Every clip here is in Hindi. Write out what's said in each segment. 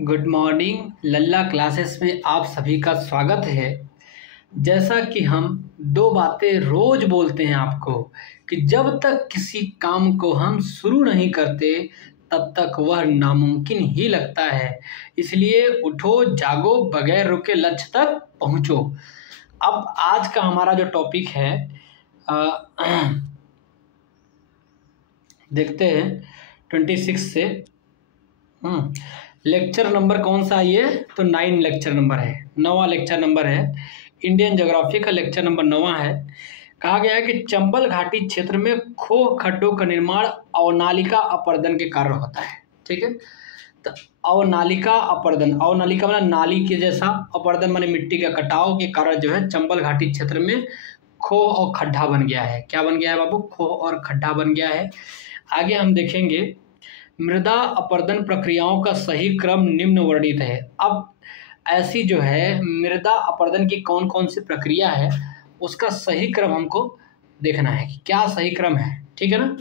Good morning. लल्ला क्लासेस में आप सभी का स्वागत है। जैसा कि हम दो बातें रोज बोलते हैं आपको कि जब तक किसी काम को हम शुरू नहीं करते तब तक वह नामुमकिन ही लगता है। इसलिए उठो, जागो, बगैर रुके लक्ष्य तक पहुंचो। अब आज का हमारा जो टॉपिक है देखते हैं 26 से लेक्चर नंबर कौन सा है ये? तो 9 लेक्चर नंबर है, 9वां लेक्चर नंबर है। इंडियन ज्योग्राफी का लेक्चर नंबर 9वां है। कहा गया है कि चंबल घाटी क्षेत्र में खोह खड्डों का निर्माण अवनालिका अपर्दन के कारण होता है। ठीक है, तो अवनालिका अपर्दन, अवनालिका मतलब नाली के जैसा, अपर्दन माने मिट्टी का कटाव के कारण जो है चंबल घाटी क्षेत्र में खोह और खड्डा बन गया है। क्या बन गया है बाबू? खोह और खड्डा बन गया है। आगे हम देखेंगे मृदा अपर्दन प्रक्रियाओं का सही क्रम निम्न वर्णित है। अब ऐसी जो है मृदा अपर्दन की कौन कौन सी प्रक्रिया है उसका सही क्रम हमको देखना है कि क्या सही क्रम है। ठीक है ना,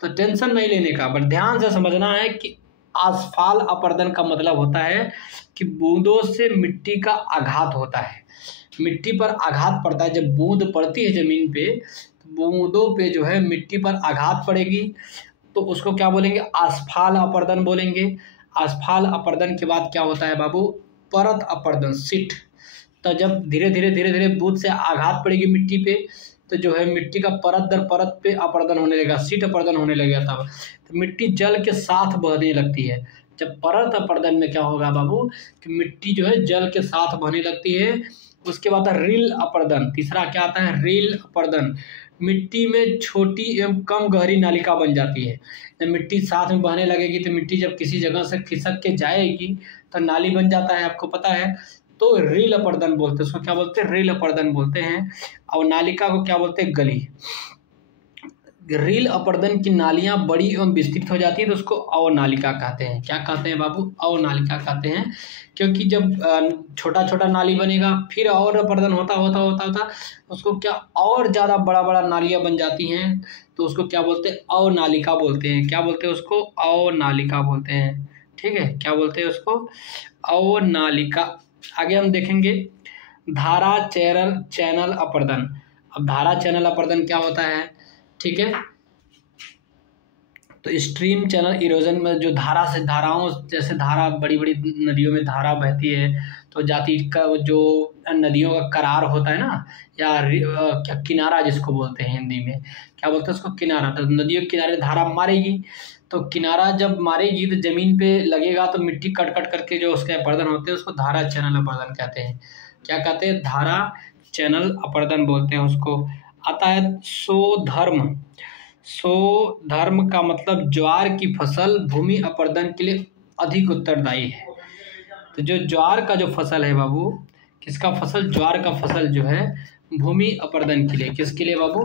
तो टेंशन नहीं लेने का, बट ध्यान से समझना है कि आस्फाल अपर्दन का मतलब होता है कि बूंदों से मिट्टी का आघात होता है। मिट्टी पर आघात पड़ता है, जब बूंद पड़ती है जमीन पे तो बूंदों पे जो है मिट्टी पर आघात पड़ेगी तो उसको क्या बोलेंगे? आस्फाल अपर्दन बोलेंगे। आस्फाल अपर्दन के बाद क्या होता है बाबू? परत अपर्दन, सीट। तो जब धीरे धीरे बूंद से आघात पड़ेगी मिट्टी पे तो जो है मिट्टी का परत दर परत पे अपर्दन होने लगेगा, सीट अपर्दन होने लगेगा। तब तो मिट्टी जल के साथ बहने लगती है। जब परत अपर्दन में क्या होगा बाबू कि मिट्टी जो है जल के साथ बहने लगती है। उसके बाद रील अपर्दन, तीसरा क्या आता है? रील अपर्दन। मिट्टी में छोटी एवं कम गहरी नालिका बन जाती है। जब मिट्टी साथ में बहने लगेगी तो मिट्टी जब किसी जगह से खिसक के जाएगी तो नाली बन जाता है, आपको पता है। तो रील अपर्दन बोलते हैं उसको। क्या बोलते हैं? रील अपर्दन बोलते हैं। और नालिका को क्या बोलते हैं? गली। रील अपर्दन की नालियां बड़ी एवं विस्तृत हो जाती है तो उसको अवनालिका कहते हैं। क्या कहते हैं बाबू? अवनालिका कहते हैं। क्योंकि जब छोटा छोटा नाली बनेगा फिर और अपर्दन होता उसको क्या और ज़्यादा बड़ा बड़ा नालियां बन जाती हैं तो उसको क्या बोलते हैं? अवनालिका बोलते हैं। क्या बोलते हैं उसको? अवनालिका बोलते हैं। ठीक है, क्या बोलते हैं उसको? अवनालिका। आगे हम देखेंगे धारा चैनल अपर्दन। अब धारा चैनल अपर्दन क्या होता है? ठीक है, तो स्ट्रीम चैनल इरोजन में जो धारा से धाराओं, जैसे धारा बड़ी बड़ी नदियों में धारा बहती है तो जाति का जो नदियों का करार होता है ना, या क्या किनारा जिसको बोलते हैं हिंदी में, क्या बोलते हैं उसको? किनारा। तो नदियों के किनारे धारा मारेगी तो किनारा जब मारेगी तो जमीन पे लगेगा तो मिट्टी कट कट करके जो उसके अपर्दन होते हैं उसको धारा चैनल अपर्दन कहते हैं। क्या कहते हैं? धारा चैनल अपर्दन बोलते हैं उसको। आता है सोधर्म। सोधर्म का मतलब ज्वार की फसल भूमि अपर्दन के लिए अधिक उत्तरदायी है। तो जो ज्वार का जो फसल है बाबू, किसका फसल? ज्वार का फसल जो है भूमि अपर्दन के लिए, किसके लिए बाबू?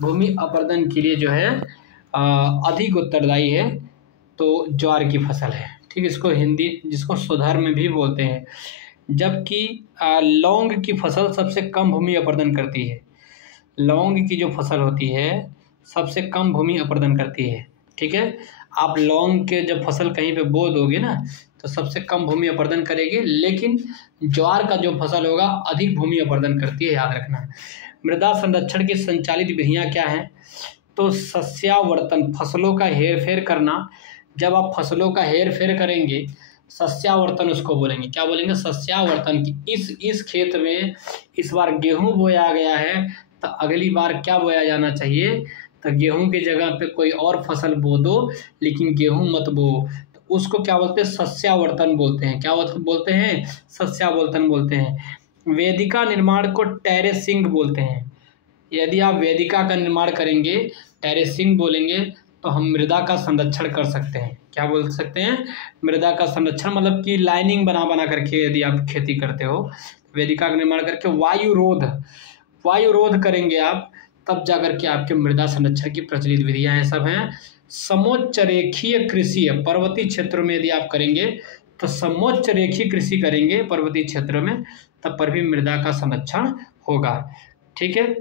भूमि अपर्दन के लिए जो है अधिक उत्तरदायी है, तो ज्वार की फसल है। ठीक, इसको हिंदी जिसको सोधर्म भी बोलते हैं। जबकि लौंग की फसल सबसे कम भूमि अपर्दन करती है। लौंग की जो फसल होती है सबसे कम भूमि अपर्दन करती है। ठीक है, आप लौंग के जब फसल कहीं पे बो दोगे ना तो सबसे कम भूमि अपर्दन करेगी, लेकिन ज्वार का जो फसल होगा अधिक भूमि अपर्दन करती है, याद रखना। मृदा संरक्षण की संचालित विधियां क्या हैं? तो सस्यावर्तन, फसलों का हेरफेर करना। जब आप फसलों का हेरफेर करेंगे, सस्यावर्तन उसको बोलेंगे। क्या बोलेंगे? सस्यावर्तन की इस खेत में इस बार गेहूं बोया गया है तो अगली बार क्या बोया जाना चाहिए? तो गेहूं की जगह पे कोई और फसल बो दो, लेकिन गेहूं मत बो। तो उसको क्या बोलते हैं? सस्यावर्तन बोलते हैं। क्या बोलते हैं? सस्यावर्तन बोलते हैं। वेदिका निर्माण को टेरेसिंग बोलते हैं। यदि आप वेदिका का निर्माण करेंगे, टेरेसिंग बोलेंगे, तो हम मृदा का संरक्षण कर सकते हैं। क्या बोल सकते हैं? मृदा का संरक्षण मतलब कि लाइनिंग बना बना करके यदि आप खेती करते हो, वेदिका का निर्माण करके वायुरोध करेंगे आप, तब जाकर के आपके मृदा संरक्षण की प्रचलित विधियां हैं, सब हैं। समोच्च रेखीय कृषि है पर्वतीय क्षेत्रों में, यदि आप करेंगे तो समोच्च रेखीय कृषि करेंगे पर्वतीय क्षेत्रों में, तब पर भी मृदा का संरक्षण होगा। ठीक है,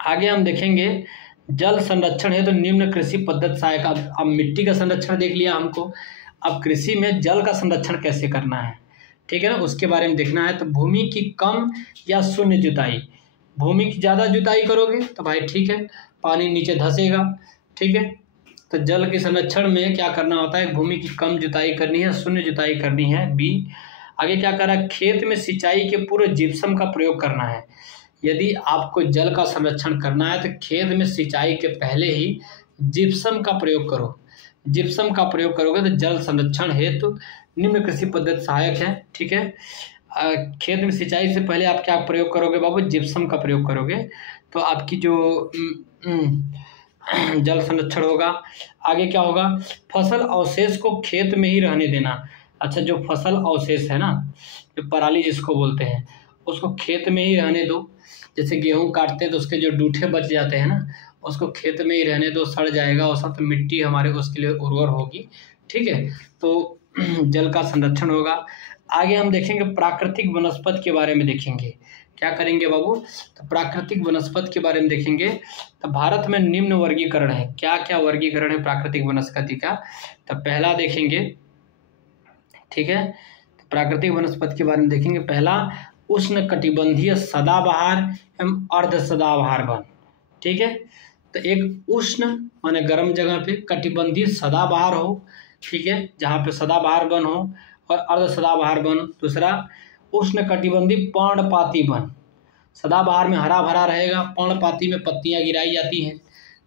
आगे हम देखेंगे जल संरक्षण है तो निम्न कृषि पद्धति सहायक। अब मिट्टी का संरक्षण देख लिया हमको, अब कृषि में जल का संरक्षण कैसे करना है, ठीक है ना, उसके बारे में देखना है। तो भूमि की कम या शून्य जुताई, भूमि की ज़्यादा जुताई करोगे तो भाई ठीक है पानी नीचे धंसेगा, ठीक है। तो जल के संरक्षण में क्या करना होता है, भूमि की कम जुताई करनी है, शून्य जुताई करनी है। बी, आगे क्या करा, खेत में सिंचाई के पूर्व जिप्सम का प्रयोग करना है। यदि आपको जल का संरक्षण करना है तो खेत में सिंचाई के पहले ही जिप्सम का प्रयोग करो। जिप्सम का प्रयोग करोगे तो जल संरक्षण हेतु निम्न कृषि पद्धति सहायक है, ठीक है। खेत में सिंचाई से पहले आप क्या प्रयोग करोगे बाबू, जिप्सम का प्रयोग करोगे, तो आपकी जो जल संरक्षण होगा। आगे क्या होगा, फसल अवशेष को खेत में ही रहने देना। अच्छा, जो फसल अवशेष है ना, जो पराली जिसको बोलते हैं, उसको खेत में ही रहने दो। जैसे गेहूं काटते हैं तो उसके जो डूठे बच जाते हैं ना, उसको खेत में ही रहने दो, सड़ जाएगा और सब, तो मिट्टी हमारे उसके लिए उर्वर होगी, ठीक है। तो जल का संरक्षण होगा। आगे हम देखेंगे प्राकृतिक वनस्पति के बारे में देखेंगे। क्या करेंगे बाबू, तो प्राकृतिक वनस्पति के बारे में देखेंगे। तो भारत में निम्न वर्गीकरण है, क्या क्या वर्गीकरण है प्राकृतिक वनस्पति का। तो पहला देखेंगे, ठीक है, तो प्राकृतिक वनस्पति के बारे में देखेंगे। पहला, उष्ण कटिबंधीय सदाबहार एवं अर्ध सदाबहार वन, ठीक है। तो एक उष्ण माने गर्म जगह पे, कटिबंधीय सदाबहार हो, ठीक है, जहाँ पे सदाबहार वन हो, और अर्ध सदाबहार वन। दूसरा, उष्ण कटिबंधीय पर्णपाती वन, सदाबहार में हरा भरा रहेगा, पर्णपाती में पत्तियां गिराई जाती हैं,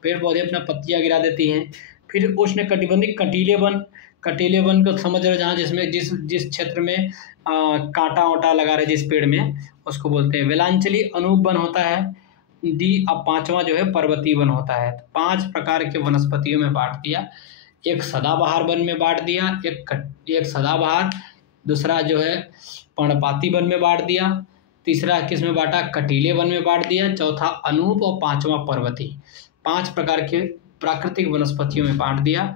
पेड़ पौधे अपना पत्तियां गिरा देती हैं। फिर उष्ण कटिबंधीय कटीले वन, कटीले वन को समझ रहे हो, जहाँ जिसमें जिस क्षेत्र में कांटा वाटा लगा रहे जिस पेड़ में, उसको बोलते हैं। वेलांचली अनूप वन होता है। डी, अब पांचवा जो है पर्वतीय वन होता है। तो 5 प्रकार के वनस्पतियों में बांट दिया। एक सदाबहार वन में बांट दिया, एक सदाबहार, दूसरा जो है पर्णपाती वन में बांट दिया, तीसरा किस में बांटा, कटीले वन में बांट दिया, चौथा अनूप और पांचवा पर्वतीय। 5 प्रकार के प्राकृतिक वनस्पतियों में बांट दिया।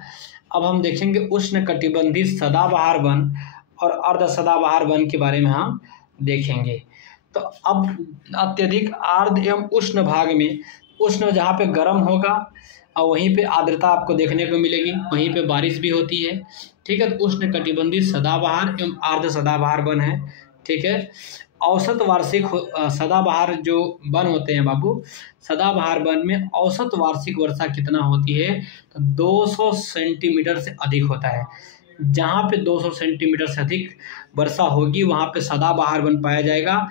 अब हम देखेंगे उष्ण कटिबंधीय सदाबहार वन और अर्ध सदाबहार वन के बारे में हम देखेंगे। तो अब अत्यधिक आर्द्र एवं उष्ण भाग में, उष्ण जहाँ पे गर्म होगा और वहीं पे आर्द्रता आपको देखने को मिलेगी, वहीं पे बारिश भी होती है, ठीक है। तो उष्ण कटिबंधीय सदाबहार एवं अर्ध सदाबहार वन है, ठीक है। औसत वार्षिक सदाबहार जो वन होते हैं बाबू, सदाबहार वन में औसत वार्षिक वर्षा कितना होती है, तो 200 सेंटीमीटर से अधिक होता है। जहाँ पे 200 सेंटीमीटर से अधिक वर्षा होगी वहाँ पे सदाबहार वन पाया जाएगा।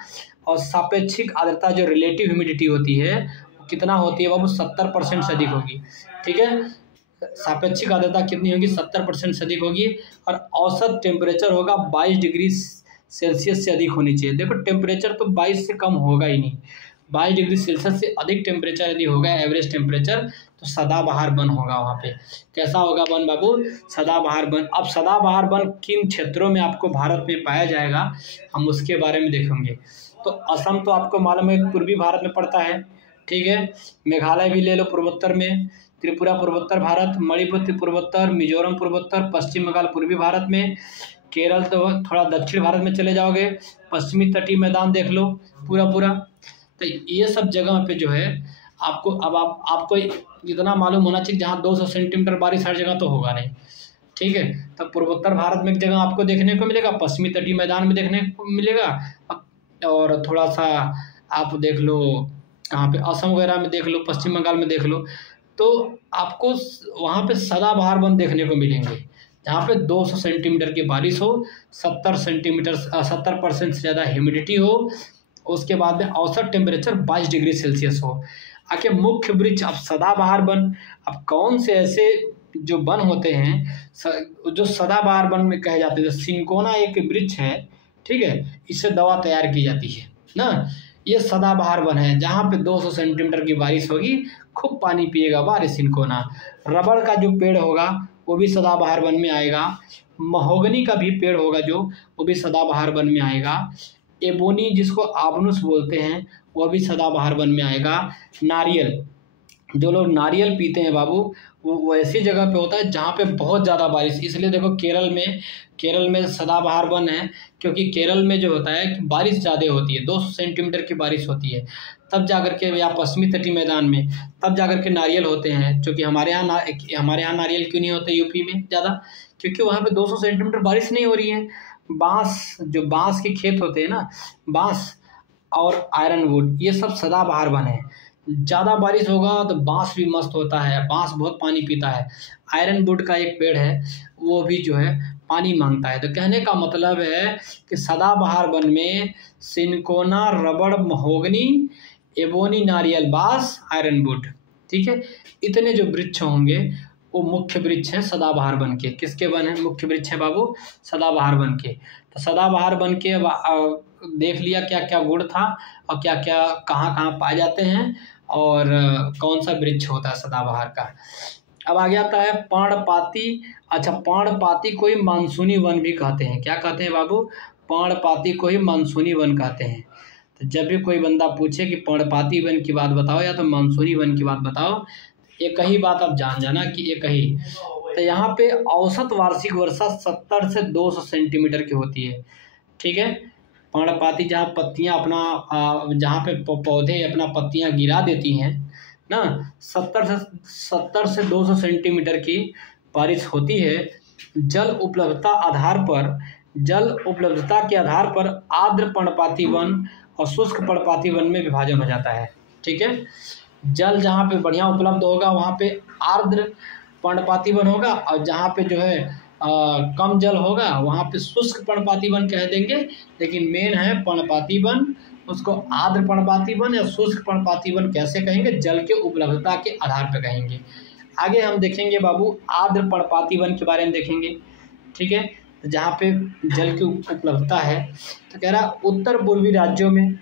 और सापेक्षिक आर्द्रता जो रिलेटिव ह्यूमिडिटी होती है वो कितना होती है बाबू, 70% से अधिक होगी, ठीक है। सापेक्षिक आर्द्रता कितनी होगी, 70% से अधिक होगी। और औसत टेम्परेचर होगा 22 डिग्री सेल्सियस से अधिक होनी चाहिए। देखो टेम्परेचर तो 22 से कम होगा ही नहीं, 22 डिग्री सेल्सियस से अधिक टेम्परेचर यदि होगा एवरेज टेम्परेचर, तो सदाबहार वन होगा वहाँ पे। कैसा होगा वन बाबू, सदाबहार वन। अब सदाबहार वन किन क्षेत्रों में आपको भारत में पाया जाएगा, हम उसके बारे में देखेंगे। तो असम तो आपको मालूम है पूर्वी भारत में पड़ता है, ठीक है। मेघालय भी ले लो पूर्वोत्तर में, त्रिपुरा पूर्वोत्तर भारत, मणिपुर पूर्वोत्तर, मिजोरम पूर्वोत्तर, पश्चिम बंगाल पूर्वी भारत में, केरल तो थोड़ा दक्षिण भारत में चले जाओगे, पश्चिमी तटीय मैदान देख लो पूरा। तो ये सब जगह पे जो है आपको, अब आपको इतना मालूम होना चाहिए जहाँ 200 सेंटीमीटर बारिश हर जगह तो होगा नहीं, ठीक है। तो पूर्वोत्तर भारत में एक जगह आपको देखने को मिलेगा, पश्चिमी तटीय मैदान में देखने को मिलेगा, और थोड़ा सा आप देख लो कहाँ पे, असम वगैरह में देख लो, पश्चिम बंगाल में देख लो, तो आपको वहाँ पे सदाबहार वन देखने को मिलेंगे जहाँ पे 200 सेंटीमीटर की बारिश हो, 70% से ज़्यादा ह्यूमिडिटी हो, उसके बाद में औसत टेम्परेचर 22 डिग्री सेल्सियस हो। आके मुख्य वृक्ष, अब सदाबहार वन, अब कौन से ऐसे जो वन होते हैं जो सदाबहार वन में कहे जाते हैं, सिंकोना एक वृक्ष है, ठीक है, इससे दवा तैयार की जाती है ना, ये सदाबहार वन है। जहाँ पे 200 सेंटीमीटर की बारिश होगी, खूब पानी पिएगा बारिश सिंकोना। रबड़ का जो पेड़ होगा वो भी सदाबहार वन में आएगा। महोगनी का भी पेड़ होगा जो, वो भी सदाबहार वन में आएगा। एबोनी जिसको आबनुस बोलते हैं वो भी सदाबहार वन में आएगा। नारियल, जो लोग नारियल पीते हैं बाबू, वो ऐसी जगह पे होता है जहाँ पे बहुत ज़्यादा बारिश, इसलिए देखो केरल में सदाबहार वन है, क्योंकि केरल में जो होता है कि बारिश ज़्यादा होती है, 200 सेंटीमीटर की बारिश होती है, तब जाकर के, या पश्चिमी तटीय मैदान में तब जाकर के नारियल होते हैं। क्योंकि हमारे यहाँ नारियल क्यों नहीं होते यूपी में ज़्यादा, क्योंकि वहाँ पे 200 सेंटीमीटर बारिश नहीं हो रही है। जो बांस के खेत होते हैं ना, बांस और आयरन वुड, ये सब सदाबहार वन है। ज़्यादा बारिश होगा तो बांस भी मस्त होता है, बांस बहुत पानी पीता है। आयरन वुड का एक पेड़ है, वो भी जो है पानी मांगता है। तो कहने का मतलब है कि सदाबहार वन में सिनकोना, रबड़, महोगनी, एबोनी, नारियल, बांस, आयरन वुड, ठीक है, इतने जो वृक्ष होंगे वो मुख्य वृक्ष हैं सदाबहार वन के। किसके वन है मुख्य वृक्ष है बाबू? सदाबहार वन के। तो सदाबहार वन के देख लिया क्या क्या गुण था और क्या क्या कहाँ कहाँ पाए जाते हैं और कौन सा वृक्ष होता है सदाबहार का। अब आगे आता है पर्णपाती। अच्छा, पर्णपाती को ही मानसूनी वन भी कहते हैं। क्या कहते हैं बाबू? पर्णपाती को ही मानसूनी वन कहते हैं। तो जब भी कोई बंदा पूछे कि पर्णपाती वन की बात बताओ या तो मानसूनी वन की बात बताओ, एक ही बात आप जान जाना कि एक ही। तो यहाँ पे औसत वार्षिक वर्षा 70 से 200 सेंटीमीटर की होती है, ठीक है। पर्णपाती जहाँ पत्तियाँ अपना जहाँ पे पौधे अपना पत्तियाँ गिरा देती हैं ना, 70 से 200 सेंटीमीटर की बारिश होती है। जल उपलब्धता के आधार पर आर्द्र पर्णपाती वन और शुष्क पर्णपाती वन में विभाजन हो जाता है, ठीक है। जल जहाँ पे बढ़िया उपलब्ध होगा वहाँ पे आर्द्र पर्णपाती वन होगा, और जहाँ पे जो है कम जल होगा वहाँ पे शुष्क पर्णपाती वन कह देंगे। लेकिन मेन है पर्णपाती वन, उसको आर्द्र पर्णपाती वन या शुष्क पर्णपाती वन कैसे कहेंगे? जल के उपलब्धता के आधार पर कहेंगे। आगे हम देखेंगे बाबू आर्द्र पर्णपाती वन के बारे में देखेंगे, ठीक है। तो जहाँ पे जल की उपलब्धता है, तो कह रहा उत्तर पूर्वी राज्यों में,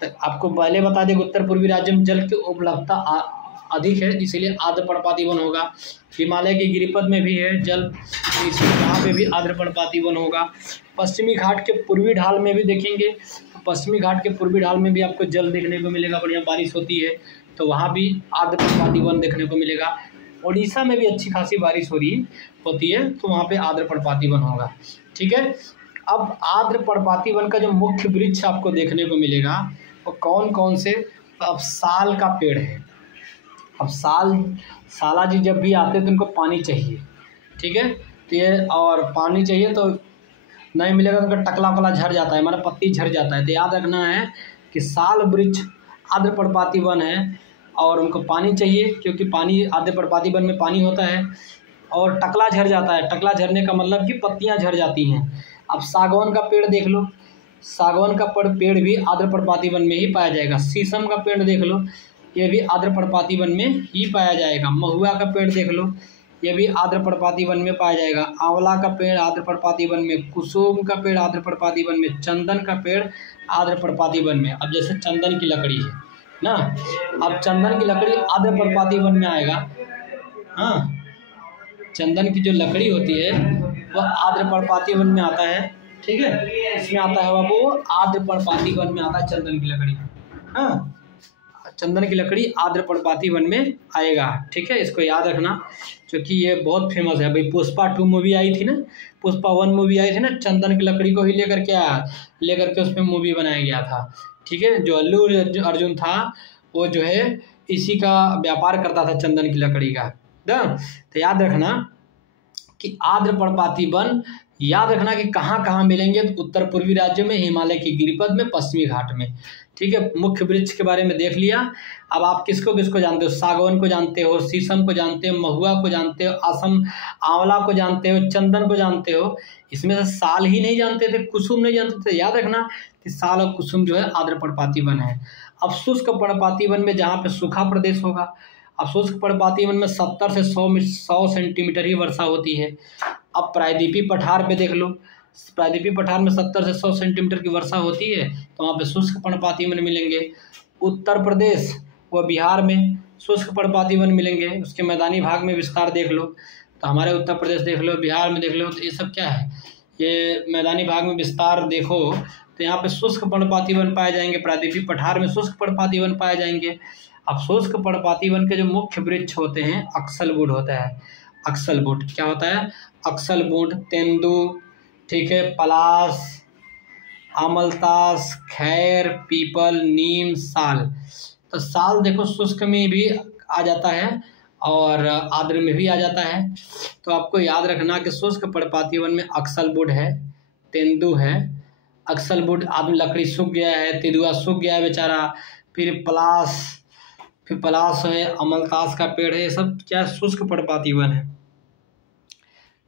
तो आपको पहले बता दें उत्तर पूर्वी राज्यों में जल की उपलब्धता अधिक है, इसीलिए आर्द्र पर्णपाती वन होगा। हिमालय के गिरिपथ में भी है जल, इसलिए वहाँ पे भी आर्द्र पर्णपाती वन होगा। पश्चिमी घाट के पूर्वी ढाल में भी देखेंगे, पश्चिमी घाट के पूर्वी ढाल में भी आपको जल देखने को मिलेगा, बढ़िया बारिश होती है तो वहाँ भी आर्द्र पर्णपाती वन देखने को मिलेगा। उड़ीसा में भी अच्छी खासी बारिश होती है तो वहाँ पे आर्द्र पर्णपाती वन होगा, ठीक है। अब आर्द्र पर्णपाती वन का जो मुख्य वृक्ष आपको देखने को मिलेगा वो कौन कौन से? अब साल का पेड़ है। अब साला जी जब भी आते हैं तो उनको पानी चाहिए, ठीक है। तो ये और पानी चाहिए तो नहीं मिलेगा तो उनका टकला वकला झड़ जाता है, हमारा पत्ती झड़ जाता है। तो याद रखना है कि साल वृक्ष आर्द्र पर्णपाती वन है और उनको पानी चाहिए, क्योंकि पानी आर्द्र पर्णपाती वन में पानी होता है। और टकला झड़ जाता है, टकला झड़ने का मतलब कि पत्तियां झड़ जाती हैं। अब सागवान का पेड़ देख लो, सागवान का पेड़ भी आर्द्र पर्णपाती वन में ही पाया जाएगा। शीशम का पेड़ देख लो, ये भी आर्द्र पर्णपाती वन में ही पाया जाएगा। महुआ का पेड़ देख लो, ये भी आर्द्र पर्णपाती वन में पाया जाएगा। आंवला का पेड़ आर्द्र पर्णपाती वन में, कुसुम का पेड़ आर्द्र पर्णपाती वन में, चंदन का पेड़ आर्द्र पर्णपाती वन में। अब जैसे चंदन की लकड़ी है ना, अब चंदन की लकड़ी आर्द्र पर्णपाती वन में आएगा। हाँ, चंदन की जो लकड़ी होती है वह आर्द्र पर्णपाती वन में आता है, ठीक है। इसमें आता है वो आर्द्र पर्णपाती वन में आता है चंदन की लकड़ी। हाँ, चंदन की लकड़ी आर्द्र पर्णपाती वन में आएगा, ठीक है। इसको याद रखना क्योंकि ये बहुत फेमस है। भाई पुष्पा 2 मूवी आई थी ना, पुष्पा 1 मूवी आई थी ना, चंदन की लकड़ी को ही लेकर के उसमें मूवी बनाया गया था, ठीक है। जो अल्लू अर्जुन था वो जो है इसी का व्यापार करता था, चंदन की लकड़ी का। तो याद रखना कि आर्द्र पर्णपाती वन याद रखना कि कहाँ कहाँ मिलेंगे? तो उत्तर पूर्वी राज्यों में, हिमालय के गिरिपथ में, पश्चिमी घाट में, ठीक है। मुख्य वृक्ष के बारे में देख लिया। अब आप किसको किसको जानते हो? सागवान को जानते हो, शीशम को जानते हो, महुआ को जानते हो, असम आंवला को जानते हो, चंदन को जानते हो। इसमें से साल ही नहीं जानते थे, कुसुम नहीं जानते थे। याद रखना कि साल और कुसुम जो है आर्द्र पर्णपाती वन है। अब शुष्क पर्णपाती वन में जहाँ पे सूखा प्रदेश होगा, अब शुष्क पर्णपाती वन में 70 से 100 सेंटीमीटर ही वर्षा होती है। अब प्रायद्वीपीय पठार पे देख लो, प्रायद्वीपीय पठार में 70 से 100 सेंटीमीटर की वर्षा होती है तो वहाँ पे शुष्क पर्णपाती वन मिलेंगे। उत्तर प्रदेश व बिहार में शुष्क पर्णपाती वन मिलेंगे, उसके मैदानी भाग में विस्तार देख लो। तो हमारे उत्तर प्रदेश देख लो, बिहार में देख लो, तो ये सब क्या है? ये मैदानी भाग में विस्तार देखो तो यहाँ पे शुष्क पर्णपाती वन पाए जाएंगे। प्रायद्वीपीय पठार में शुष्क पर्णपाती वन पाए जाएंगे। अब शुष्क पर्णपाती वन के जो मुख्य वृक्ष होते हैं अक्सलवुड होता है। अक्सलवुड क्या होता है? अक्सलवुड, तेंदू, ठीक है, पलास, अमलतास, खैर, पीपल, नीम, साल। तो साल देखो शुष्क में भी आ जाता है और आर्द्र में भी आ जाता है। तो आपको याद रखना कि शुष्क पर्णपाती वन में अक्सलवुड है, तेंदू है, अक्सलवुड आदमी लकड़ी सूख गया है, तेंदुआ सूख गया है बेचारा, फिर पलास है, अमलतास का पेड़ है, ये सब क्या शुष्क पर्णपाती वन है।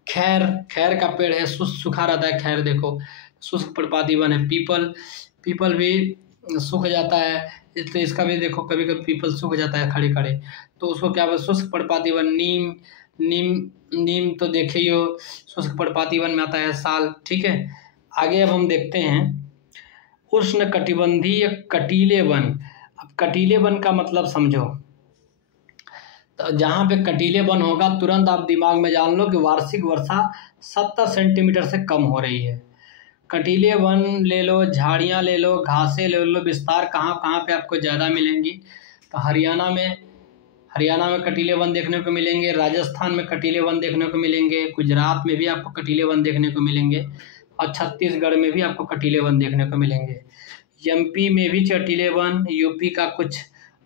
खैर का पेड़ है, सूखा रहता है खैर, देखो शुष्क पर्णपाती वन है। पीपल भी सूख जाता है, इसलिए इसका भी देखो कभी कभी पीपल सूख जाता है खड़े खड़े, तो उसको क्या बोलते शुष्क पर्णपाती वन। नीम तो देखे ही हो, शुष्क पर्णपाती वन में आता है साल। ठीक है, आगे अब हम देखते हैं उष्ण कटिबंधीय कटीले वन। अब कटीले वन का मतलब समझो, तो जहाँ पे कटीले वन होगा तुरंत आप दिमाग में जान लो कि वार्षिक वर्षा 70 सेंटीमीटर से कम हो रही है। कटीले वन ले लो, झाड़ियाँ ले लो, घासें ले लो, विस्तार कहाँ कहाँ पे आपको ज़्यादा मिलेंगी, तो हरियाणा में कटीले वन देखने को मिलेंगे, राजस्थान में कटीले वन देखने को मिलेंगे, गुजरात में भी आपको कटीले वन देखने को मिलेंगे, और छत्तीसगढ़ में भी आपको कटीले वन देखने को मिलेंगे। एमपी में भी कटीले वन, यूपी का कुछ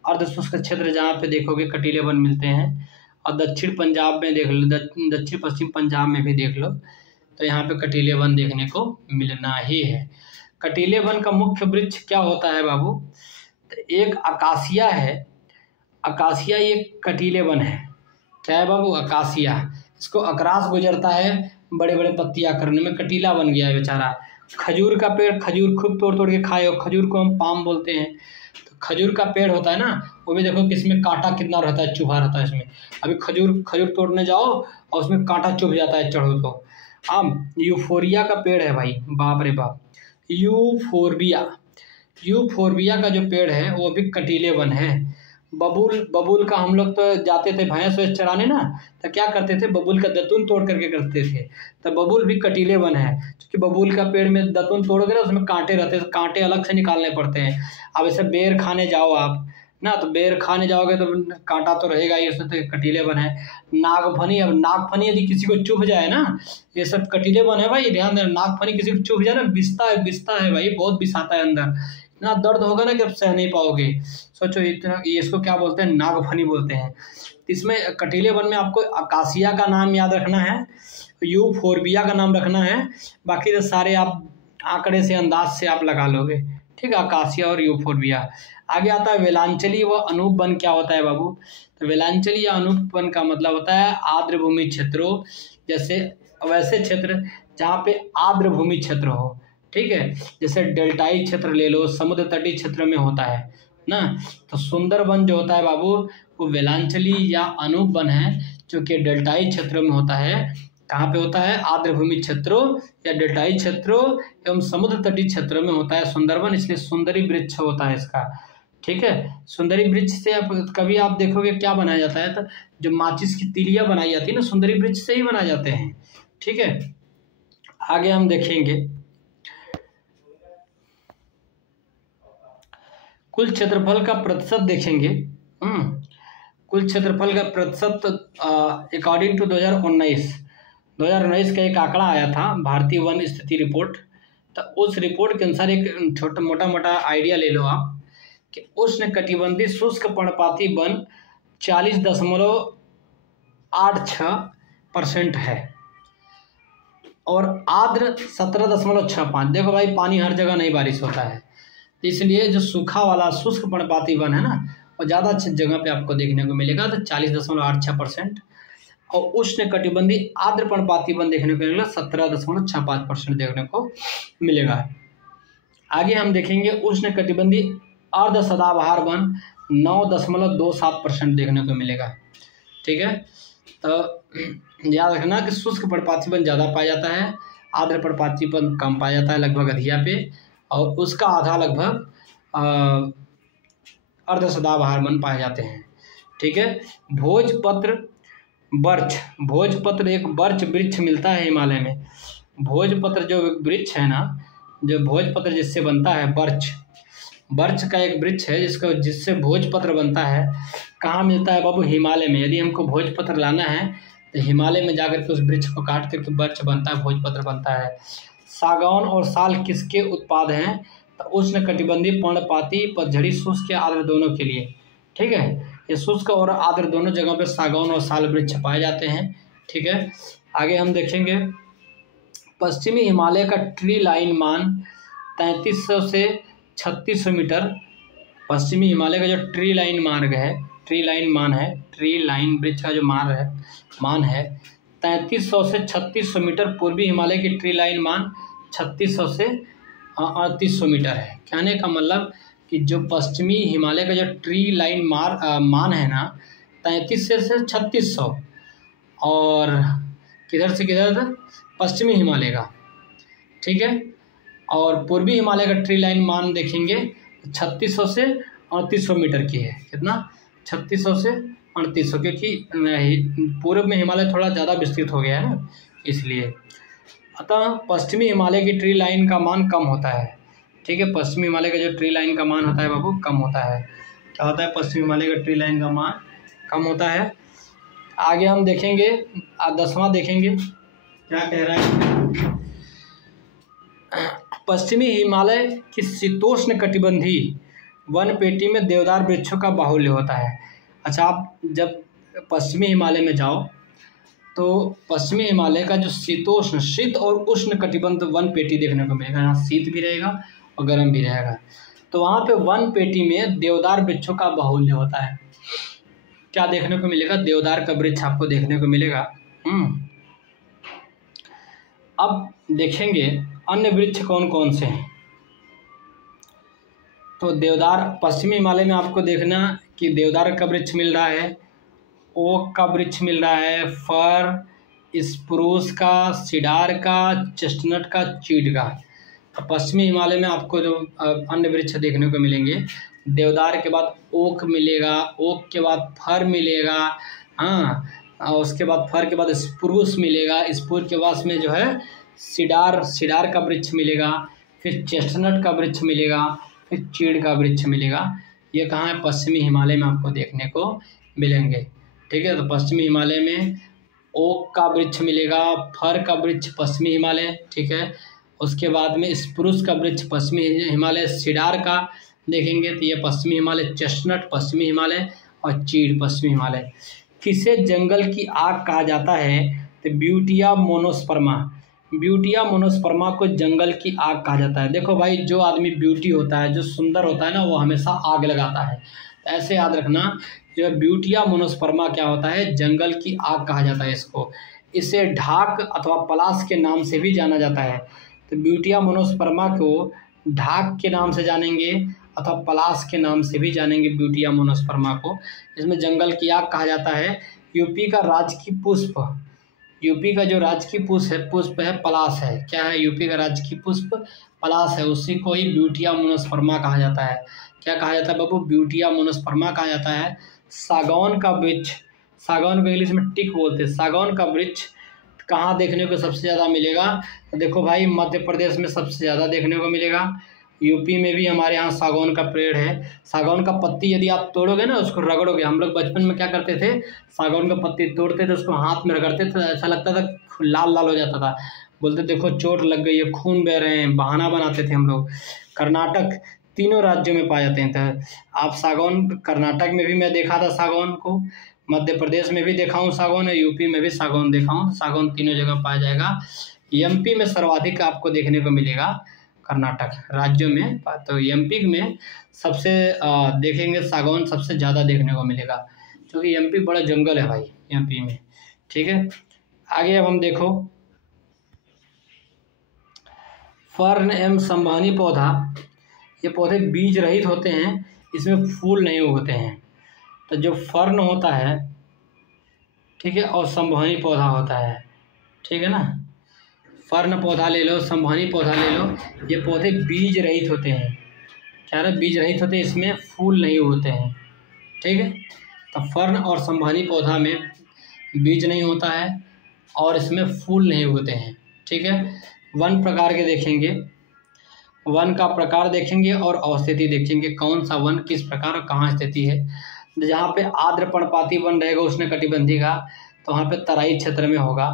अर्धशुष्क क्षेत्र जहाँ पे देखोगे कटीले वन मिलते हैं, और दक्षिण पंजाब में देख लो, दक्षिण पश्चिम पंजाब में भी देख लो, तो यहाँ पे कटीले वन देखने को मिलना ही है। कटीले वन का मुख्य वृक्ष क्या होता है बाबू, तो एक अकासिया है। अकासिया ये कटीले वन है। क्या है बाबू, अकासिया। इसको अकरास गुजरता है, बड़े बड़े पत्तियाँ करने में कटीला बन गया है बेचारा। खजूर का पेड़, खजूर खूब तोड़ तोड़ के खाए हो, खजूर को हम पाम बोलते हैं। तो खजूर का पेड़ होता है ना, वो भी देखो किसमें कांटा कितना रहता है, चुभा रहता है इसमें। अभी खजूर तोड़ने जाओ और उसमें कांटा चुभ जाता है, चढ़ो तो। यूफोरिया का पेड़ है भाई, बाप रे बाप, यूफोरबिया का जो पेड़ है वो भी कटीले वन है। बबूल का हम लोग तो जाते थे भैंस वैंस चराने ना, तो क्या करते थे, बबूल का दतून तोड़ करके करते थे। तो बबूल भी कटीले वन है, क्योंकि बबूल का पेड़ में दतून तोड़ के ना उसमें कांटे रहते हैं, कांटे अलग से निकालने पड़ते हैं। अब ऐसे बेर खाने जाओ आप ना, तो बेर खाने जाओगे तो कांटा तो रहेगा ही उसमें, तो कटीले वन है। नागफनी, अब नागफनी यदि किसी को चुभ जाए ना, ये सब कटीले वन है भाई, ध्यान देना। नागफनी किसी को चुभ जाए ना, बिस्ता है भाई, बहुत बिसाता है अंदर, इतना दर्द होगा ना कि आप सह नहीं पाओगे। सोचो इतना, ये इसको क्या बोलते हैं, नागफनी बोलते हैं। इसमें कटीले वन में आपको अकासिया का नाम याद रखना है, यूफोरबिया का नाम रखना है, बाकी तो सारे आप आंकड़े से अंदाज से आप लगा लोगे। ठीक है, अकासिया और यूफोरबिया। आगे आता है वेलांचली व अनूप वन। क्या होता है बाबू, तो वेलांचली या अनूप वन का मतलब होता है आर्द्र भूमि क्षेत्रों, जैसे वैसे क्षेत्र जहाँ पे आर्द्र भूमि क्षेत्र हो। ठीक है, जैसे डेल्टाई क्षेत्र ले लो, समुद्र तटीय क्षेत्र में होता है ना। तो सुंदर वन जो होता है बाबू, वो वेलांचली या अनूप वन है, जो कि डेल्टाई क्षेत्रों में होता है। कहाँ पे होता है, आर्द्र भूमि क्षेत्रों या डेल्टाई क्षेत्रों एवं समुद्र तटीय क्षेत्रों में होता है सुंदरवन, इसलिए सुंदरी वृक्ष होता है इसका। ठीक है, सुंदरी वृक्ष से आप कभी आप देखोगे क्या बनाया जाता है, तो जो माचिस की तीलियां बनाई जाती है ना, सुंदरी वृक्ष से ही बनाए जाते हैं। ठीक है, आगे हम देखेंगे कुल क्षेत्रफल का प्रतिशत देखेंगे। कुल क्षेत्रफल का प्रतिशत अकॉर्डिंग टू 2019 का एक आंकड़ा आया था, भारतीय वन स्थिति रिपोर्ट। तो उस रिपोर्ट के अनुसार एक छोटा मोटा आइडिया ले लो आप कि उष्ण कटिबंधीय शुष्क पर्णपाती वन 40.86% है और आर्द्र 17.65। देखो भाई, पानी हर जगह नहीं बारिश होता है, इसलिए जो सूखा वाला शुष्क पर्णपाती वन है ना, वो ज़्यादा अच्छी जगह पे आपको देखने को मिलेगा, तो 40.86%। और उष्ण कटिबंधीय आर्द्र पर्णपाती वन देखने को मिलेगा 17.65% देखने को मिलेगा। आगे हम देखेंगे उष्ण कटिबंधीय अर्ध सदाबहार वन 9.27% देखने को मिलेगा। ठीक है, तो याद रखना कि शुष्क पर्णपाती वन ज़्यादा पाया जाता है, आर्द्र पर्णपाती वन कम पाया जाता है, लगभग अधिया पे, और उसका आधा लगभग अर्ध सदाबहार वन पाए जाते हैं। ठीक है, भोजपत्र एक बर्च वृक्ष मिलता है हिमालय में। भोजपत्र जो वृक्ष है ना, जो भोजपत्र जिससे बनता है, बर्च का एक वृक्ष है जिससे भोजपत्र बनता है। कहाँ मिलता है बाबू, हिमालय में। यदि हमको भोजपत्र लाना है तो हिमालय में जाकर के उस वृक्ष को काट करके बर्च बनता है, भोजपत्र बनता है। सागौन और साल किसके उत्पाद हैं, तो उष्ण कटिबंधीय पर्णपाती पतझड़ी शुष्क या आर्द्र दोनों के लिए। ठीक है, ये शुष्क और आर्द्र दोनों जगहों पे सागौन और साल वृक्ष पाए जाते हैं। ठीक है, आगे हम देखेंगे पश्चिमी हिमालय का ट्री लाइन मान 3300 से 3600 मीटर। पश्चिमी हिमालय का जो ट्री लाइन मार्ग है, ट्री लाइन वृक्ष का जो मान है 3300 से 3600 मीटर। पूर्वी हिमालय की ट्री लाइन मान 3600 से 3800 मीटर है। कहने का मतलब कि जो पश्चिमी हिमालय का जो ट्री लाइन मान है ना 3300 से 3600, और किधर से किधर था, पश्चिमी हिमालय का। ठीक है, और पूर्वी हिमालय का ट्री लाइन मान देखेंगे 3600 से 3800 मीटर की है। कितना, 3600 से 3800, क्योंकि पूर्व में हिमालय थोड़ा ज़्यादा विस्तृत हो गया है ना, इसलिए। अतः पश्चिमी हिमालय की ट्री लाइन का मान कम होता है। ठीक है, पश्चिमी हिमालय का जो ट्री लाइन का मान होता है बाबू कम होता है। क्या होता है, पश्चिमी हिमालय का ट्री लाइन का मान कम होता है। आगे हम देखेंगे 10वां देखेंगे क्या कह रहा है। पश्चिमी हिमालय की शीतोष्ण कटिबंधी वन पेटी में देवदार वृक्षों का बाहुल्य होता है। अच्छा, आप जब पश्चिमी हिमालय में जाओ तो पश्चिमी हिमालय का जो शीत और उष्ण कटिबंध वन पेटी देखने को मिलेगा। यहाँ शीत भी रहेगा और गर्म भी रहेगा। तो वहाँ पे वन पेटी में देवदार वृक्षों का बाहुल्य होता है। क्या देखने को मिलेगा, देवदार का वृक्ष आपको देखने को मिलेगा। अब देखेंगे अन्य वृक्ष कौन कौन से हैं। तो देवदार पश्चिमी हिमालय में आपको देखना कि देवदार का वृक्ष मिल रहा है, ओक का वृक्ष मिल रहा है, फर, स्प्रूस का, सीडार का, चेस्टनट का, चीड़ का। तो पश्चिमी हिमालय में आपको जो अन्य वृक्ष देखने को मिलेंगे, देवदार के बाद ओक मिलेगा, ओक के बाद फर मिलेगा, हाँ, और उसके बाद फर के बाद स्प्रूस मिलेगा, स्प्रूस के बाद में जो है सीडार का वृक्ष मिलेगा, फिर चेस्टनट का वृक्ष मिलेगा, फिर चीड़ का वृक्ष मिलेगा। ये कहाँ है, पश्चिमी हिमालय में आपको देखने को मिलेंगे। ठीक है, तो पश्चिमी हिमालय में ओक का वृक्ष मिलेगा, फर का वृक्ष पश्चिमी हिमालय। ठीक है, उसके बाद में स्प्रूस का वृक्ष पश्चिमी हिमालय, सीडार का देखेंगे तो ये पश्चिमी हिमालय, चेस्टनट पश्चिमी हिमालय और चीड़ पश्चिमी हिमालय। किसे जंगल की आग कहा जाता है, तो ब्यूटिया मोनोस्पर्मा। ब्यूटिया मोनोस्पर्मा को जंगल की आग कहा जाता है। देखो भाई, जो आदमी ब्यूटी होता है, जो सुंदर होता है ना, वो हमेशा आग लगाता है। ऐसे याद रखना, जो ब्यूटिया मोनोस्पर्मा क्या होता है, जंगल की आग कहा जाता है इसको। इसे ढाक अथवा पलाश के नाम से भी जाना जाता है। तो ब्यूटिया मोनोस्पर्मा को ढाक के नाम से जानेंगे अथवा पलाश के नाम से भी जानेंगे ब्यूटिया मोनोस्पर्मा को। इसमें जंगल की आग कहा जाता है। यूपी का राजकीय पुष्प, यूपी का जो राजकीय पुष्प है पलाश है। क्या है, यूपी का राजकीय पुष्प पलाश है, उसी को ही ब्यूटिया मोनोस्पर्मा कहा जाता है। क्या कहा जाता है बाबू, ब्यूटिया मोनोस्पर्मा कहा जाता है। सागौन का वृक्ष, सागौन को इंग्लिश में टिक बोलते हैं। सागौन का वृक्ष कहाँ देखने को सबसे ज़्यादा मिलेगा, तो देखो भाई, मध्य प्रदेश में सबसे ज़्यादा देखने को मिलेगा। यूपी में भी हमारे यहाँ सागौन का पेड़ है। सागौन का पत्ती यदि आप तोड़ोगे ना, उसको रगड़ोगे, हम लोग बचपन में क्या करते थे, सागौन का पत्ती तोड़ते थे, उसको हाथ में रगड़ते थे, ऐसा लगता था लाल लाल हो जाता था। बोलते देखो चोट लग गई है, खून बह रहे हैं, बहाना बनाते थे हम लोग। कर्नाटक, तीनों राज्यों में पाए जाते थे आप सागौन। कर्नाटक में भी मैं देखा था सागौन को, मध्य प्रदेश में भी देखा हूँ सागौन, यूपी में भी सागौन देखा हूँ। सागौन तीनों जगह पाया जाएगा। एमपी में सर्वाधिक आपको देखने को मिलेगा कर्नाटक राज्यों में। तो एमपी में सबसे देखेंगे सागौन सबसे ज़्यादा देखने को मिलेगा, क्योंकि एमपी बड़ा जंगल है भाई एमपी में। ठीक है, आगे अब हम देखो फर्न एवं संवहनी पौधा। ये पौधे बीज रहित होते हैं, इसमें फूल नहीं उगते हैं। तो जो फर्न होता है, ठीक है, और संवहनी पौधा होता है, ठीक है ना, फर्न पौधा ले लो, संवहनी पौधा ले लो, ये पौधे बीज रहित होते हैं। क्या है, बीज रहित होते हैं, इसमें फूल नहीं होते हैं। ठीक है, तो फर्न और संवहनी पौधा में बीज नहीं होता है और इसमें फूल नहीं होते हैं। ठीक है, वन प्रकार के देखेंगे, वन का प्रकार देखेंगे और अवस्थिति देखेंगे, कौन सा वन किस प्रकार और कहाँ स्थिति है। जहाँ पे आर्द्र पर्णपाती वन रहेगा उष्णकटिबंधी का, तो वहाँ पे तराई क्षेत्र में होगा।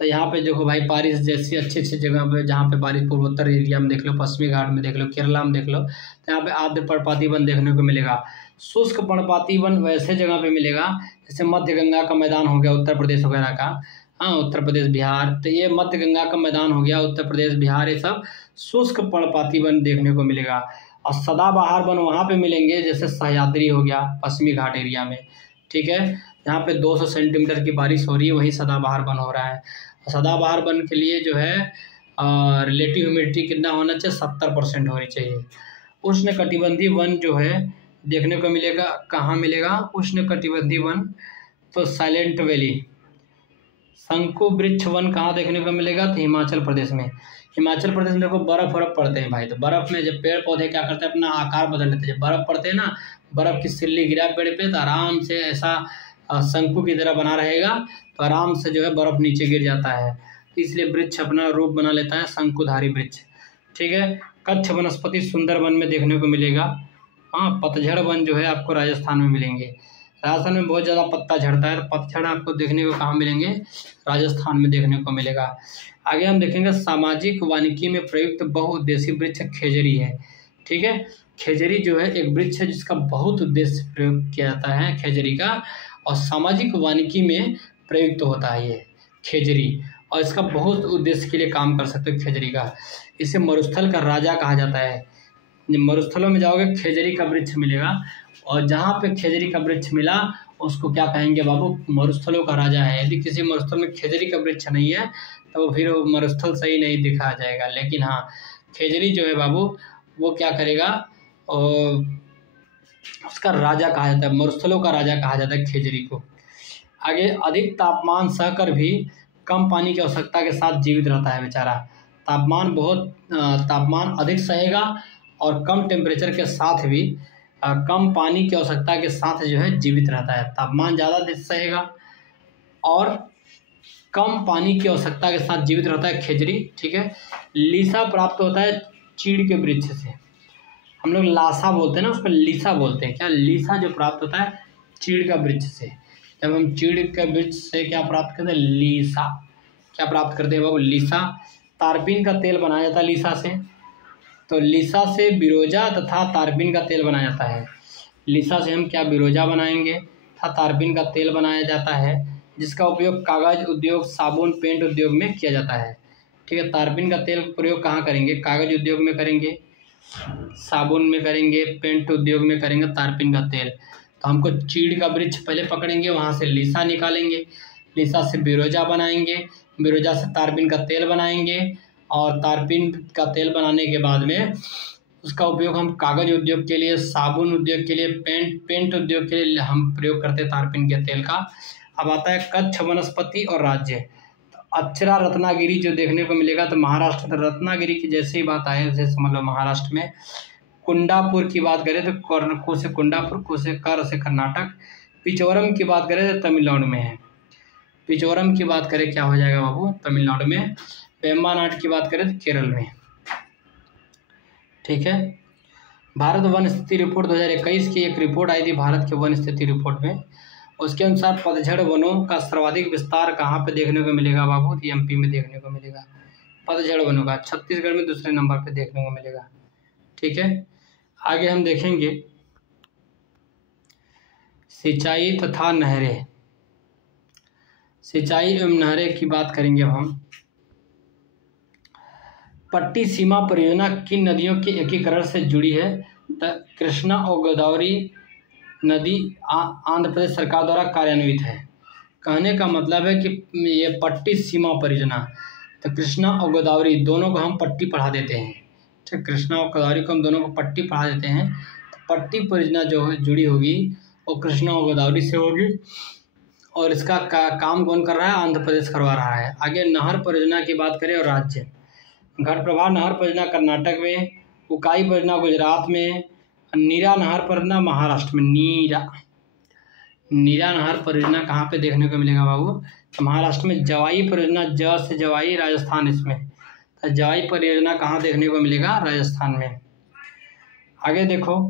तो यहाँ पे देखो भाई, बारिश जैसी अच्छी अच्छी जगह पे, जहाँ पे बारिश पूर्वोत्तर एरिया में देख लो, पश्चिमी घाट में देख लो, केरला में देख लो, तो यहाँ पे आर्द्र पर्णपाती वन देखने को मिलेगा। शुष्क पर्णपाती वन वैसे जगह पे मिलेगा जैसे मध्य गंगा का मैदान हो गया उत्तर प्रदेश वगैरह का, हाँ उत्तर प्रदेश बिहार, तो ये मध्य गंगा का मैदान हो गया उत्तर प्रदेश बिहार, ये सब शुष्क पर्णपाती वन देखने को मिलेगा। और सदाबहार वन वहाँ पे मिलेंगे जैसे सह्याद्री हो गया पश्चिमी घाट एरिया में, ठीक है, जहाँ पे 200 सेंटीमीटर की बारिश हो रही है वही सदाबहार वन हो रहा है। सदाबहार वन के लिए जो है रिलेटिव ह्यूमिडिटी कितना होना चाहिए, 70% होनी चाहिए। उष्णकटिबंधीय वन जो है देखने को मिलेगा, कहाँ मिलेगा उष्णकटिबंधीय वन, तो साइलेंट वैली। शंकु वृक्ष वन कहाँ देखने को मिलेगा, तो हिमाचल प्रदेश में। हिमाचल प्रदेश में देखो बर्फ़ पड़ते हैं भाई, तो बर्फ़ में जब पेड़ पौधे क्या करते हैं अपना आकार बदल लेते हैं, जब बर्फ़ पड़ते हैं ना, बर्फ़ की सिल्ली गिरा पेड़ पे तो आराम से ऐसा शंकु की तरह बना रहेगा, तो आराम से जो है बर्फ़ नीचे गिर जाता है, इसलिए वृक्ष अपना रूप बना लेता है शंकुधारी वृक्ष, ठीक है। कच्छ वनस्पति सुंदरवन में देखने को मिलेगा। हाँ, पतझड़ वन जो है आपको राजस्थान में मिलेंगे, राजस्थान में बहुत ज़्यादा पत्ता झड़ता है, तो पतझड़ आपको देखने को कहाँ मिलेंगे, राजस्थान में देखने को मिलेगा। आगे हम देखेंगे सामाजिक वानिकी में प्रयुक्त बहुउद्देशीय वृक्ष खेजरी है, ठीक है। खेजरी जो है एक वृक्ष है जिसका बहुत उद्देश्य प्रयोग किया जाता है खेजरी का, और सामाजिक वानिकी में प्रयुक्त होता है ये खेजरी, और इसका बहुत उद्देश्य के लिए काम कर सकते हो खेजरी का। इसे मरुस्थल का राजा कहा जाता है, मरुस्थलों में जाओगे खेजरी का वृक्ष मिलेगा, और जहाँ पे खेजरी का वृक्ष मिला उसको क्या कहेंगे बाबू, मरुस्थलों का राजा है। यदि किसी मरुस्थल में खेजरी का वृक्ष नहीं है तो फिर वो मरुस्थल सही नहीं दिखा जाएगा, लेकिन हाँ खेजरी जो है बाबू वो क्या करेगा, और उसका राजा कहा जाता है, मरुस्थलों का राजा कहा जाता है खेजरी को। आगे अधिक तापमान सहकर भी कम पानी की आवश्यकता के साथ जीवित रहता है बेचारा, तापमान अधिक सहेगा और कम टेम्परेचर के साथ भी कम पानी की आवश्यकता के साथ जो है जीवित रहता है, तापमान ज़्यादा सहेगा और कम पानी की आवश्यकता के साथ जीवित रहता है खेजरी, ठीक है। लीसा प्राप्त होता है चीड़ के वृक्ष से, हम लोग लासा बोलते हैं ना, उसको लीसा बोलते हैं, क्या लीसा जो प्राप्त होता है चीड़ का वृक्ष से। जब हम चीड़ के वृक्ष से क्या प्राप्त करते हैं, लीसा, क्या प्राप्त करते हैं बाबू, लीसा। तारपीन का तेल बनाया जाता है लीसा से, तो लीसा से बिरोजा तथा तारपीन का तेल बनाया जाता है। लीसा से हम क्या बिरोजा बनाएंगे तथा तारपीन का तेल बनाया जाता है, जिसका उपयोग कागज़ उद्योग, साबुन, पेंट उद्योग में किया जाता है, ठीक है। तारपीन का तेल प्रयोग कहाँ करेंगे, कागज़ उद्योग में करेंगे, साबुन में करेंगे, पेंट उद्योग में करेंगे तारपीन का तेल। तो हमको चीड़ का वृक्ष पहले पकड़ेंगे, वहाँ से लीसा निकालेंगे, लीसा से बिरोजा बनाएंगे, बिरोजा से तारपीन का तेल बनाएंगे, और तारपीन का तेल बनाने के बाद में उसका उपयोग हम कागज़ उद्योग के लिए, साबुन उद्योग के लिए, पेंट उद्योग के लिए हम प्रयोग करते हैं तारपीन के तेल का। अब आता है कच्छ वनस्पति और राज्य, तो अक्षरा रत्नागिरी जो देखने को मिलेगा, तो महाराष्ट्र, तो रत्नागिरी की जैसे ही बात आए जैसे समझ लो महाराष्ट्र में। कुंडापुर की बात करें तो को से कुंडापुर, को से कर से कर्नाटक। पिचोरम की बात करें तो तमिलनाडु में है, पिचोरम की बात करें क्या हो जाएगा बाबू, तमिलनाडु में। वेम्बानाड की बात करें तो केरल में, ठीक है। भारत वन स्थिति रिपोर्ट 2021 की एक रिपोर्ट आई थी भारत के वन स्थिति रिपोर्ट में, उसके अनुसार पतझड़ वनों का सर्वाधिक विस्तार कहाँ पे देखने को मिलेगा बाबू, तो एमपी में देखने को मिलेगा। पतझड़ वनों का छत्तीसगढ़ में दूसरे नंबर पे देखने को मिलेगा, ठीक है। आगे हम देखेंगे सिंचाई तथा नहरें, सिंचाई एवं नहरें की बात करेंगे अब हम। पट्टी सीमा परियोजना किन नदियों के एकीकरण से जुड़ी है, तो कृष्णा और गोदावरी नदी आंध्र प्रदेश सरकार द्वारा कार्यान्वित है। कहने का मतलब है कि ये पट्टी सीमा परियोजना, तो कृष्णा और गोदावरी दोनों को हम पट्टी पढ़ा देते हैं, ठीक, कृष्णा और गोदावरी को हम दोनों को पट्टी पढ़ा देते हैं। तो पट्टी परियोजना जो है जुड़ी होगी वो कृष्णा और गोदावरी से होगी, और इसका काम कौन कर रहा है, आंध्र प्रदेश करवा रहा है। आगे नहर परियोजना की बात करें और राज्य, घटप्रभा नहर परियोजना कर्नाटक में, उकाई परियोजना गुजरात में, नीरा नहर परियोजना महाराष्ट्र में। नीरा नहर परियोजना कहाँ पे देखने को मिलेगा बाबू, तो महाराष्ट्र में। जवाई परियोजना, ज से जवाई, राजस्थान इसमें, तो जवाई परियोजना कहाँ देखने को मिलेगा, राजस्थान में। आगे देखो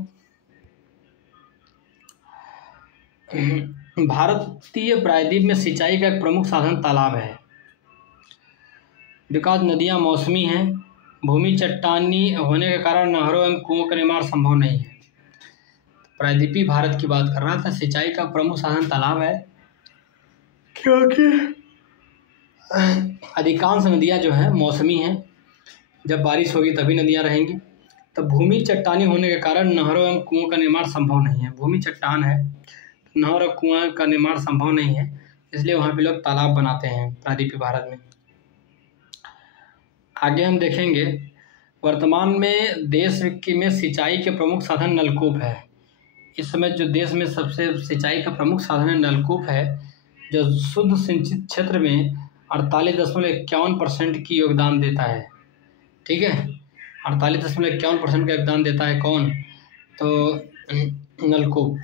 भारतीय प्रायद्वीप में सिंचाई का एक प्रमुख साधन तालाब है, बिकॉज नदियाँ मौसमी हैं, भूमि चट्टानी होने के कारण नहरों एवं कुओं का निर्माण संभव नहीं है। प्रायद्वीपीय भारत की बात कर रहा था। सिंचाई का प्रमुख साधन तालाब है, क्योंकि अधिकांश नदियाँ जो हैं मौसमी हैं। जब बारिश होगी तभी नदियाँ रहेंगी। तो भूमि चट्टानी होने के कारण नहरों एवं कुओं का निर्माण संभव नहीं है। भूमि चट्टान है, नहर और कुआं का निर्माण संभव नहीं है, इसलिए वहाँ पे लोग तालाब बनाते हैं प्रायद्वीपीय भारत में। आगे हम देखेंगे, वर्तमान में देश में सिंचाई के प्रमुख साधन नलकूप है। इस समय जो देश में सबसे सिंचाई का प्रमुख साधन है नलकूप है, जो शुद्ध सिंचित क्षेत्र में 48.51% की योगदान देता है। ठीक है, 48.51% का योगदान देता है कौन? तो नलकूप।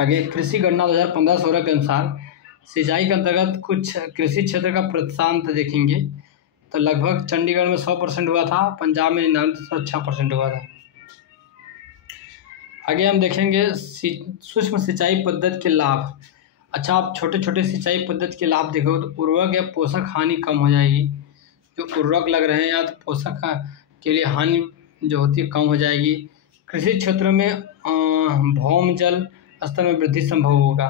आगे कृषि गणना 2015-16 के अनुसार सिंचाई के अंतर्गत कुछ कृषि क्षेत्र का प्रतिशत देखेंगे तो लगभग चंडीगढ़ में 100% हुआ था, पंजाब में 99.6% हुआ था। आगे हम देखेंगे सूक्ष्म सिंचाई पद्धति के लाभ। अच्छा, आप छोटे छोटे सिंचाई पद्धति के लाभ देखो तो उर्वरक या पोषक हानि कम हो जाएगी। जो उर्वरक लग रहे हैं या तो पोषक के लिए हानि जो होती है कम हो जाएगी। कृषि क्षेत्र में भौम जल स्तर में वृद्धि संभव होगा।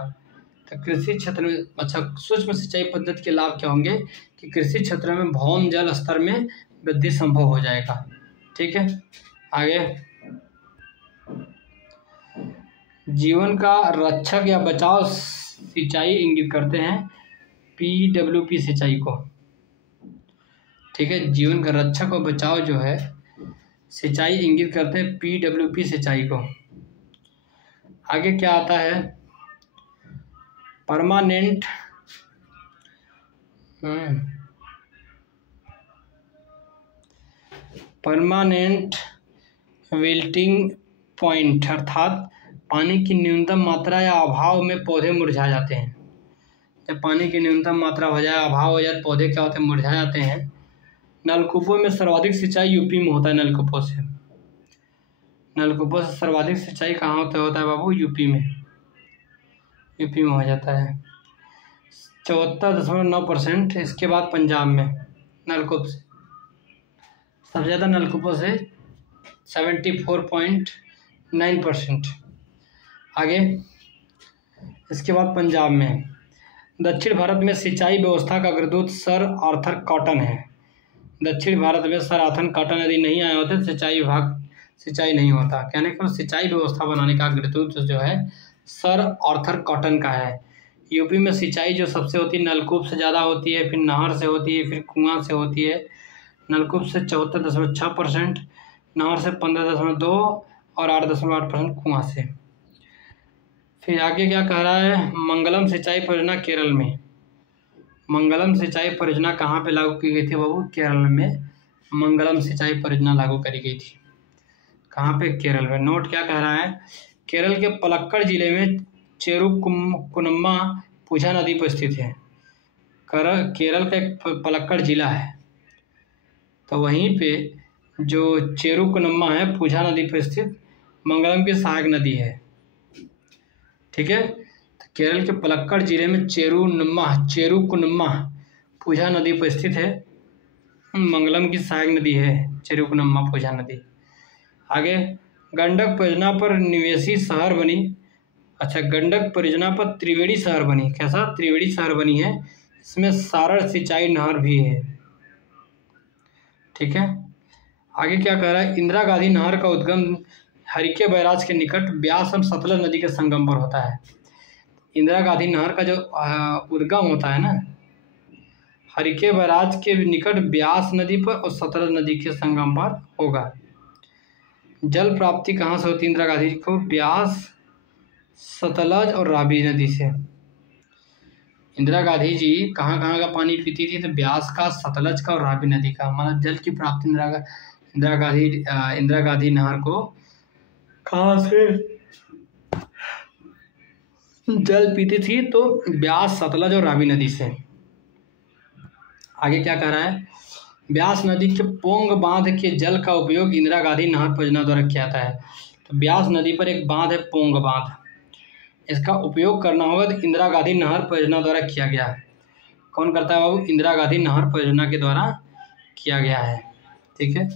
तो कृषि क्षेत्र में अच्छा सूक्ष्म सिंचाई पद्धति के लाभ क्या होंगे कि कृषि क्षेत्र में भौम जल स्तर में वृद्धि संभव हो जाएगा। ठीक है, आगे जीवन का रक्षक या बचाव सिंचाई इंगित करते हैं PWP सिंचाई को। ठीक है, जीवन का रक्षक और बचाव जो है सिंचाई इंगित करते हैं PWP सिंचाई को। आगे क्या आता है, परमानेंट विल्टिंग पॉइंट, अर्थात पानी की न्यूनतम मात्रा या अभाव में पौधे मुरझा जाते हैं। जब पानी की न्यूनतम मात्रा हो जाए, अभाव हो जाए, पौधे क्या होते हैं? मुरझा जाते हैं। नलकूपों में सर्वाधिक सिंचाई यूपी में होता है। नलकूपों से सर्वाधिक सिंचाई कहाँ होता है बाबू? यूपी में हो जाता है 74.9%। इसके बाद पंजाब में नलकूप से सबसे ज़्यादा, नलकूपों से 74.9%। आगे इसके बाद पंजाब में। दक्षिण भारत में सिंचाई व्यवस्था का अग्रदूत सर आर्थर कॉटन है। दक्षिण भारत में सर आर्थर कॉटन यदि नहीं आए होते सिंचाई नहीं होता। कहने का सिंचाई व्यवस्था बनाने का अग्रदूत जो है सर आर्थर कॉटन का है। यूपी में सिंचाई जो सबसे होती है नलकूप से ज़्यादा होती है, फिर नहर से होती है, फिर कुआं से होती है। नलकूप से 74.6%, नहर से 15.2% और 8.8% कुआं से। फिर आगे क्या कह रहा है, मंगलम सिंचाई परियोजना केरल में। मंगलम सिंचाई परियोजना कहाँ पे लागू की गई थी बाबू? केरल में मंगलम सिंचाई परियोजना लागू करी गई थी। कहाँ पे? केरल में। नोट क्या कह रहा है, केरल के पलक्कड़ जिले में चेरुकुनम्मा पूजा नदी पर स्थित है। केरल का एक पलक्कड़ जिला है, तो वहीं पे जो चेरुकुनम्मा है पूजा नदी पर स्थित मंगलम की सहायक नदी है। ठीक है, तो केरल के पलक्कड़ जिले में चेरुकुनम्मा पूजा नदी पर स्थित है। मंगलम की सहायक नदी है चेरुकुनम्मा पूजा नदी। आगे गंडक परियोजना पर निवेशी शहर बनी। अच्छा, गंडक परियोजना पर त्रिवेणी शहर बनी। कैसा? त्रिवेणी शहर बनी है। इसमें सारण सिंचाई नहर भी है। ठीक है, आगे क्या कह रहा है, इंदिरा गांधी नहर का उद्गम हरिके बैराज के निकट ब्यास एवं सतलज नदी के संगम पर होता है। इंदिरा गांधी नहर का जो उद्गम होता है ना, हरिके बैराज के निकट ब्यास नदी पर और सतलज नदी के संगम पर होगा। जल प्राप्ति कहाँ से होती है इंदिरा गांधी को? ब्यास, सतलज और रावी नदी से। इंदिरा गांधी जी कहाँ कहाँ का पानी पीती थी? तो ब्यास का, सतलज का और रावी नदी का। मतलब जल की प्राप्ति इंदिरा गांधी नहर को कहाँ से जल पीती थी? तो ब्यास, सतलज और रावी नदी से। आगे क्या कह रहा है, ब्यास नदी के पोंग बांध के जल का उपयोग इंदिरा गांधी नहर परियोजना द्वारा किया जाता है। तो ब्यास नदी पर एक बांध है पोंग बांध, इसका उपयोग करना होगा तो इंदिरा गांधी नहर परियोजना द्वारा किया गया है। कौन करता है बाबू? इंदिरा गांधी नहर परियोजना के द्वारा किया गया है। ठीक है,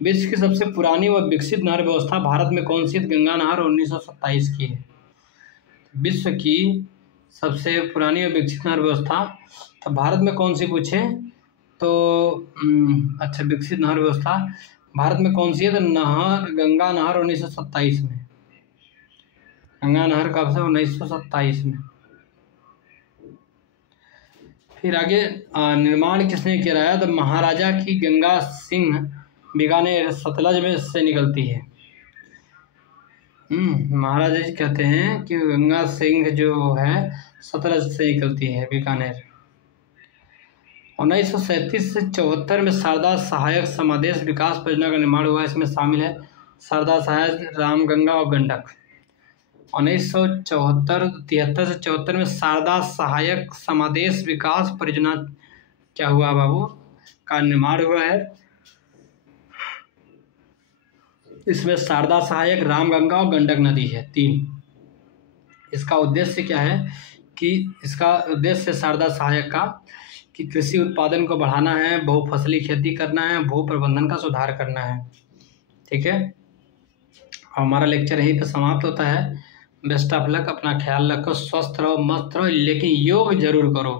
विश्व की सबसे पुरानी व विकसित नहर व्यवस्था भारत में कौन सी है? गंगा नहर 1927 की है। विश्व की सबसे पुरानी और विकसित नहर व्यवस्था तो भारत में कौन सी पूछे तो अच्छा, विकसित नहर व्यवस्था भारत में कौन सी है? तो गंगा नहर 1927 में। गंगा नहर कब से? 1927 में। फिर आगे निर्माण किसने कराया? तो महाराजा की गंगा सिंह बीकानेर सतलज में से निकलती है। महाराजा जी कहते हैं कि गंगा सिंह जो है सतलज से निकलती है, बीकानेर। 1937 से 74 में शारदा सहायक समादेश विकास परियोजना का निर्माण हुआ। इसमें शामिल है शारदा सहायक, रामगंगा और गंडक। 1973 से 74 में शारदा सहायक समादेश विकास परियोजना क्या हुआ बाबू? का निर्माण हुआ है। इसमें शारदा सहायक, रामगंगा और गंडक नदी है, 3। इसका उद्देश्य क्या है कि इसका उद्देश्य शारदा सहायक का कि कृषि उत्पादन को बढ़ाना है, बहुफसली खेती करना है, भू प्रबंधन का सुधार करना है। ठीक है, हमारा लेक्चर यहीं पे समाप्त होता है। बेस्ट ऑफ लक, अपना ख्याल रखो, स्वस्थ रहो, मस्त रहो, लेकिन योग जरूर करो।